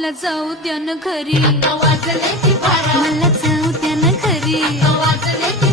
मला जाऊ द्या ना घरी, वाजले की बारा, मला जाऊ द्या ना घरी. वाजले की